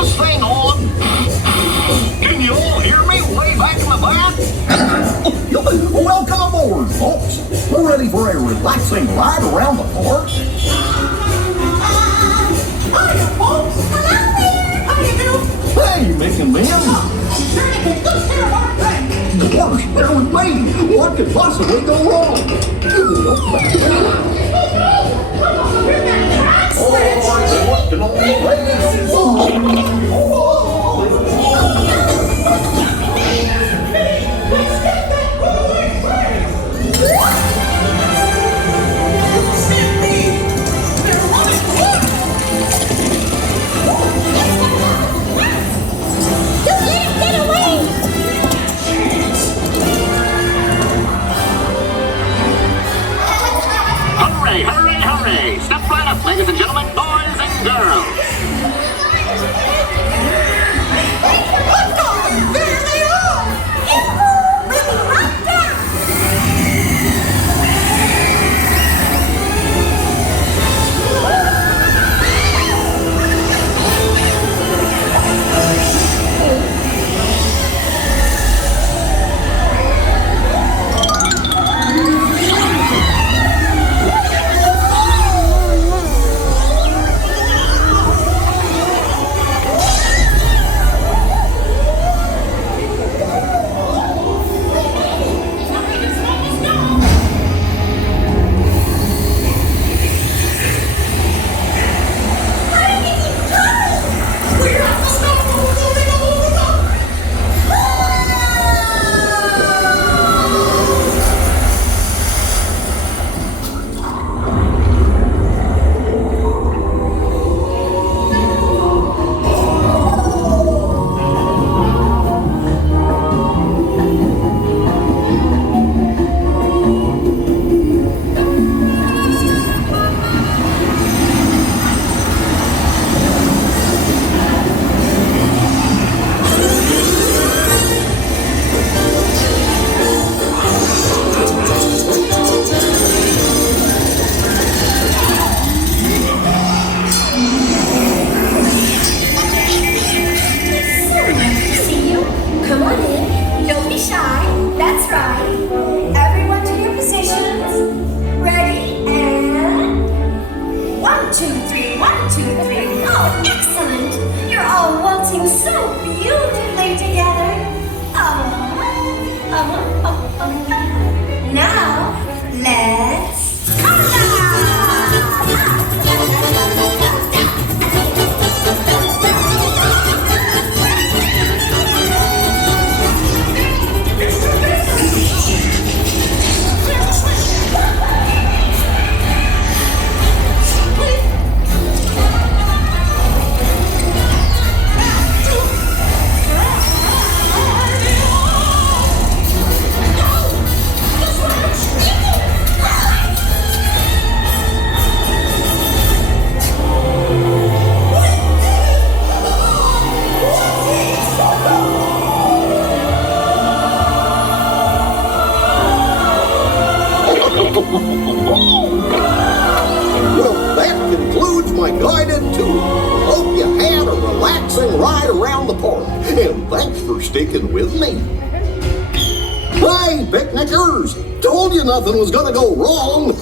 this thing on? Can you all hear me way back in the back? Welcome aboard, folks. We're ready for a relaxing ride around the park. Hiya, folks. Hello there. How you doing? Hey, Mick and Ben. Sure to take good care of our friend. Gosh, there was me. What could possibly go wrong? Oh, I'm working on the rails. Hurry, hurry, hurry! Step right up, ladies and gentlemen, boys and girls. There they are! With the rock down! Well, that concludes my guided tour. Hope you had a relaxing ride around the park, and thanks for sticking with me. Hey, picnickers! Told you nothing was gonna go wrong.